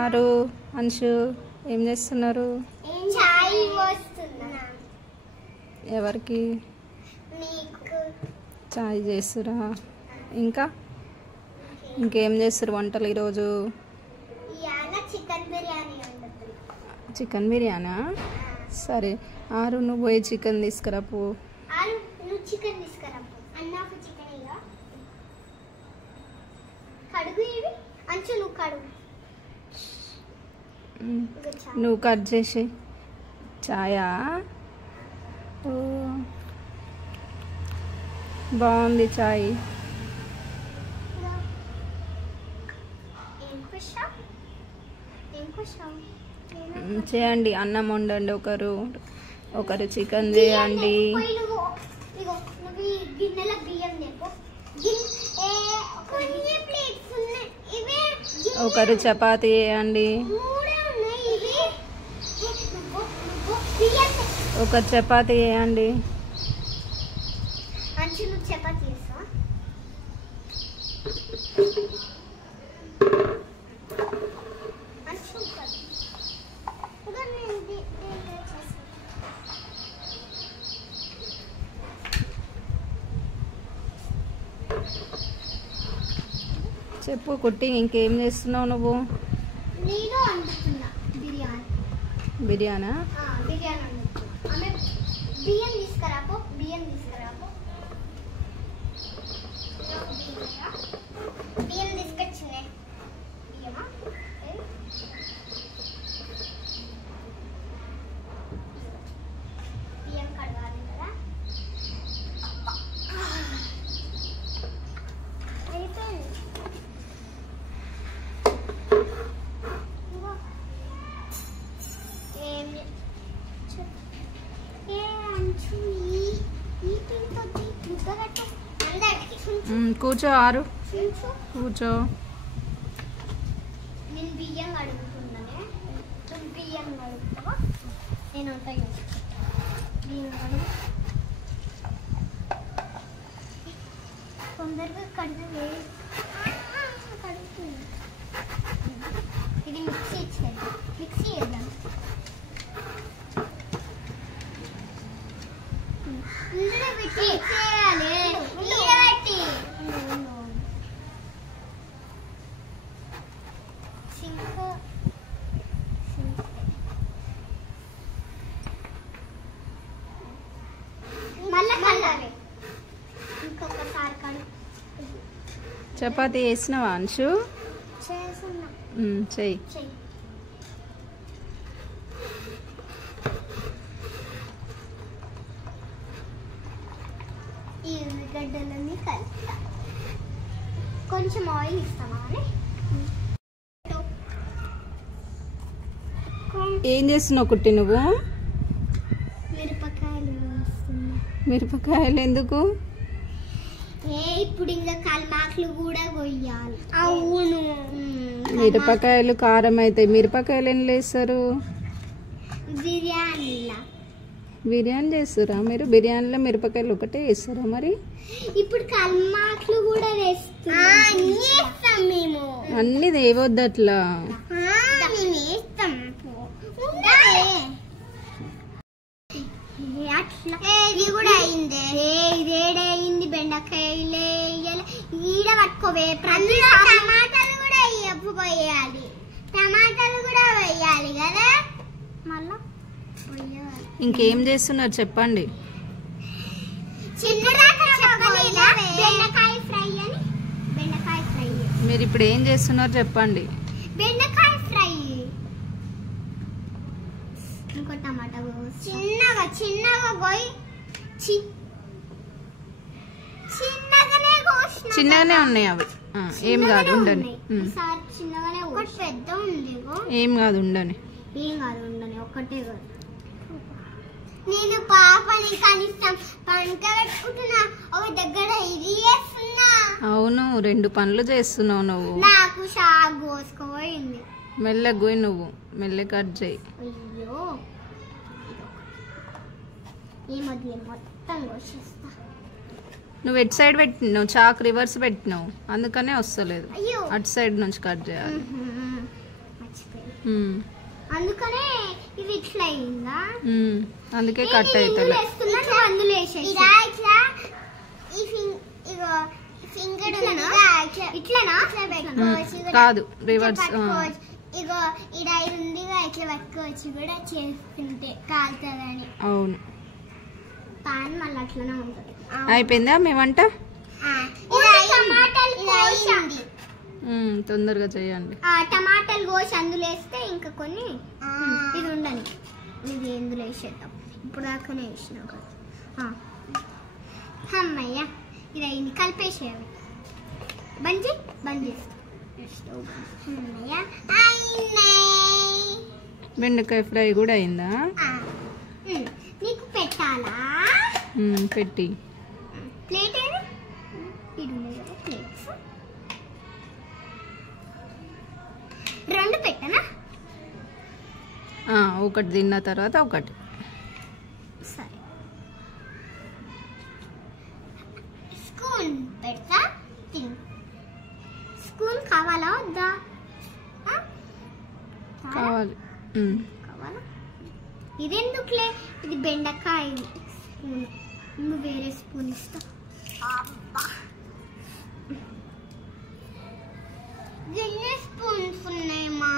ఆరు అంశు ఏం చేస్తున్నారు? ఎవరికి చాయ్ చేస్తురా? ఇంకా ఇంకేం చేస్తారు వంటలు ఈరోజు? చికెన్ బిర్యానా? సరే ఆరు నువ్వు పోయి చికెన్ తీసుకురా పో. నువ్వు కట్ చేసి చాయా? బాగుంది చాయ్. చేయండి, అన్నం వండండి, ఒకరు చికెన్ చేయండి. ఒకరు చపాతీ చేయండి. ఒకరు చపాతీ చేయండి. చెప్పు కుట్టి, ఇంకేం చేస్తున్నావు నువ్వు? బిర్యానా? కూర్చో ఆరు, కూర్చో. నేను బియ్యం అడుగుతున్నానే, బియ్యం అడుగుతావా? నేను ఉంటాయి బియ్యం అడుగు. తొందరగా కడుగు. కడుగుతుంది. ఇది మిక్సీ ఇచ్చేది, మిక్సీ వేద్దాం. ఇందులో పెట్టి చేయాలి. చపాతీ వేసినావా అంశు? చెయ్యి. ఈ ఉల్లిగడ్డలన్నీ కలుపుతా. కొంచెం ఆయిల్ ఇస్తామా? ఏం చేస్తున్నావు కుట్టి నువ్వు? మిరపకాయలు ఎందుకు? ఇప్పుడు ఇంకా కల్మాకులు కూడా కొయ్యాలి. అవును, మిరపకాయలు కారం అవుతాయి. మిరపకాయలు ఏం వేస్తారు? బిర్యానీ చేస్తారా మీరు? బిర్యానీలో మిరపకాయలు ఒకటే వేస్తారా మరి? ఇప్పుడు కల్మాకులు కూడా వేస్తాం మేము. అన్ని దేవద్దు అట్లా. ఇది కూడా అయింది. ఇదేడయింది. బెండకాయలు ఈడ పట్టుకోవే. టమాటాలు కూడా వేయాలి. టమాటాలు కూడా వేయాలి కదా. మళ్ళా ఇంకేం చేస్తున్నారు చెప్పండి. బెండకాయ ఫ్రై అని. బెండకాయ ఫ్రై. మీరు ఇప్పుడు ఏం చేస్తున్నారు చెప్పండి. బెండకాయ ఫ్రై. ఇంకో టమాటా చిన్నగా పోయి చిన్నగానే ఉన్నాయి అవి. ఏం కాదు ఉండని. పెద్ద ఉంది. ఏం కాదు ఉండని. ఒక్కటే కాదు. నేను పాపని కనిష్టం పంట పెట్టుకుంటున్నా. ఒక దగ్గర ఇది చేస్తున్నా. అవును, 2 పనులు చేస్తున్నావు నువ్వు. నాకు షాక్ కోసుకోపోయింది. మెల్లగోయి నువ్వు మెల్లె కట్ చేయి. అయ్యో, ఈ మధ్య మొత్తం కోసేస్తా. నువ్వు ఎట్ సైడ్ పెట్టినావు, చాక్ రివర్స్ పెట్టినావు, అందుకనే వస్తలేదు. అటు సైడ్ నుంచి కట్ చేయాలి. అందుకనే ఇది ఇట్లా అయిందా, అందుకే కట్ అవుతుంది. అందులో ఇట్లా కాదు రివర్స్. ఇగో ఇది ఉంది ఇట్లా పట్టుకోవచ్చు కూడా చేసుకుంటే కాలుతుందని. అవును పాన్ మళ్ళీ అట్లనే ఉంటుంది. అయిపోయిందా మీ వంట? తొందరగా చేయండి. టమాటాలు కోసి అందులో వేస్తే ఇంకా కొన్ని ఇది ఉండని, ఇది ఎందులో వేసేద్దాం. ఇప్పుడు దాకానే వేసినాం కదా. అమ్మయ్య ఇది అయింది, కలిపేసేయాలి. బంద్ చేస్తాం. బెండకాయ ఫ్రై కూడా అయిందా? నీకు పెట్టాలా? పెట్టి ప్లేట్ ఏది? ప్లేట్స్ 2 పెట్టనా? ఒకటి తిన్న తర్వాత ఒకటి. సరే స్పూన్ పెడతా, తిను. స్పూన్ కావాలా వద్దా? కావాలి. కావాలా? ఇదెందుకులే, ఇది బెండకాయ స్పూన్. నువ్వు వేరే స్పూన్ ఇస్తా. ఎన్ని స్పూన్స్ ఉన్నాయమ్మా?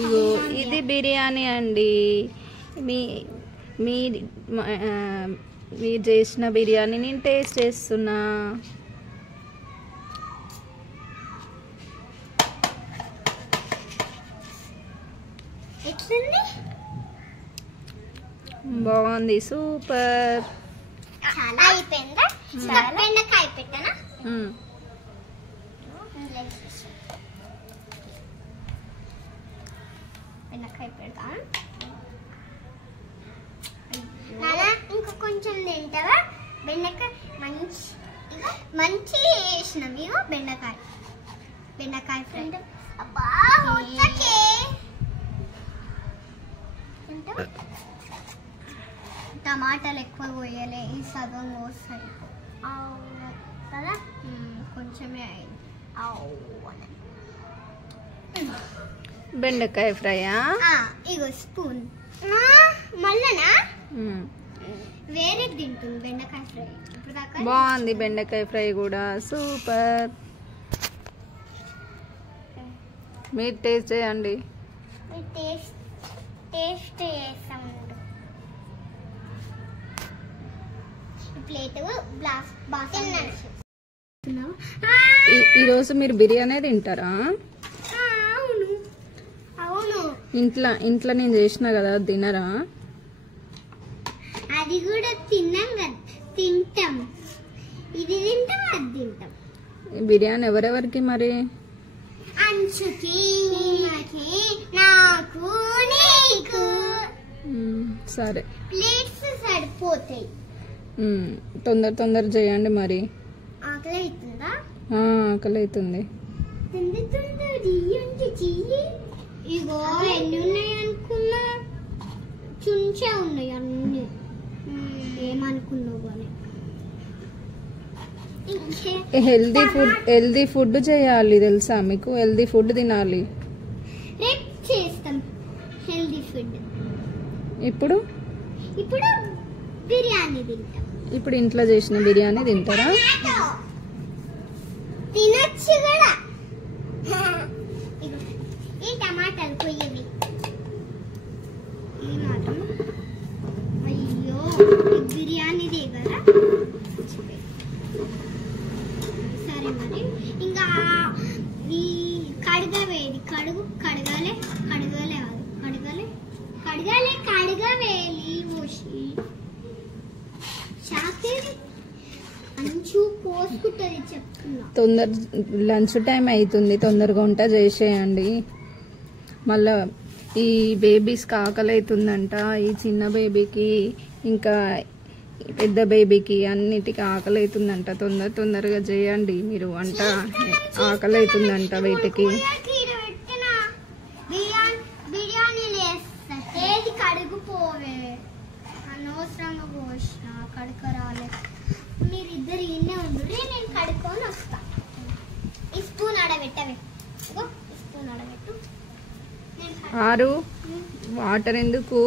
ఇగో ఇది బిర్యానీ అండి. మీరు చేసిన బిర్యానీ నేను టేస్ట్ చేస్తున్నా. ఎట్లుంది? బాగుంది, సూపర్. చాలా అయిపోయిందా? బెండకాయ పెట్టనా? బెండకాయ పెడతా. ఇంకా కొంచెం తింటావా? బెండకాయ మంచి వేసినాం. ఇగో బెండకాయ ఫ్రై. అబ్బా టమాటాలు ఎక్కువ పోయాలి, ఈ సగం కోస్తాయి కదా, కొంచెమే అయింది. బెండకాయ ఫ్రైయా? ఇగో స్పూన్. మళ్ళనా వేరే తింటుంది బెండకాయ ఫ్రై. బాగుంది బెండకాయ ఫ్రై కూడా, సూపర్. మీరు టేస్ట్ చేయండి. టేస్ట్ చేస్తాం. ప్లేట్ ఈరోజు మీరు బిర్యానీ తింటారా? అవును. ఇంట్లో నేను చేసిన కదా, తినరా? అది కూడా తిన్నాం కదా, తింటాం. ఇది తింటాం, అది తింటాం. బిర్యానీ ఎవరెవరికి మరి? అంచుకి, నాకు, నీకు. సరే, ప్లేట్స్ సరిపోతాయి. తొందర చేయండి మరి. ఆకలి అవుతుందా? ఆకలి అవుతుంది. ఇగో ఎన్ని ఉన్నాయి అనుకున్నా? చుంచే ఉన్నాయి అన్ని. ఏమనుకున్నావు కానీ హెల్దీ ఫుడ్ చేయాలి, తెలుసా మీకు? హెల్దీ ఫుడ్ తినాలి. రేపు చేస్తాం హెల్దీ ఫుడ్. ఇప్పుడు బిర్యానీ తింటాం. ఇప్పుడు ఇంట్లో చేసిన బిర్యానీ తింటారా? తినొచ్చు కూడా. ఈ టమాటాలు కొయ్యవి. ఇది మాత్రం అయ్యో బిర్యానీదే కదా. సరే మరి ఇంకా ఈ కడగవేది కడగవేలి పోసి లంచ్ టైం అవుతుంది, తొందరగా వంట చేసేయండి. మళ్ళా ఈ బేబీస్కి ఆకలి అవుతుందంట. ఈ చిన్న బేబీకి ఇంకా పెద్ద బేబీకి అన్నిటికీ ఆకలి అవుతుందంట. తొందరగా చేయండి మీరు వంట. ఆకలి అవుతుందంట వీటికి. అనవసరంగా పోసిన కడుకరాలే. మీరిద్దరు ఇన్నే ఉండు, నేను కడుక్కొని వస్తా. ఈ స్పూన్ ఆడబెట్టవే. బట్టలు అడగట్టు. 6 వాటర్ ఎందుకు?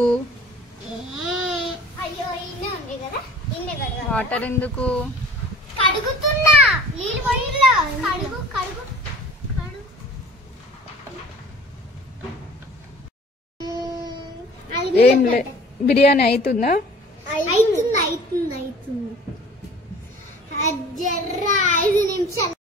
అయ్యో ఇన్నే ఉంది కదా, ఇన్నే కడగాలి. వాటర్ ఎందుకు? కడుగుతున్నా, నీళ్ళు పోయిర్రా. కడుగు కడుగు కడుగు. ఏం లే, బిర్యానీ అవుతుందా? అవుతుంది అవుతుంది అవుతుంది. 5 నిమిషాలు.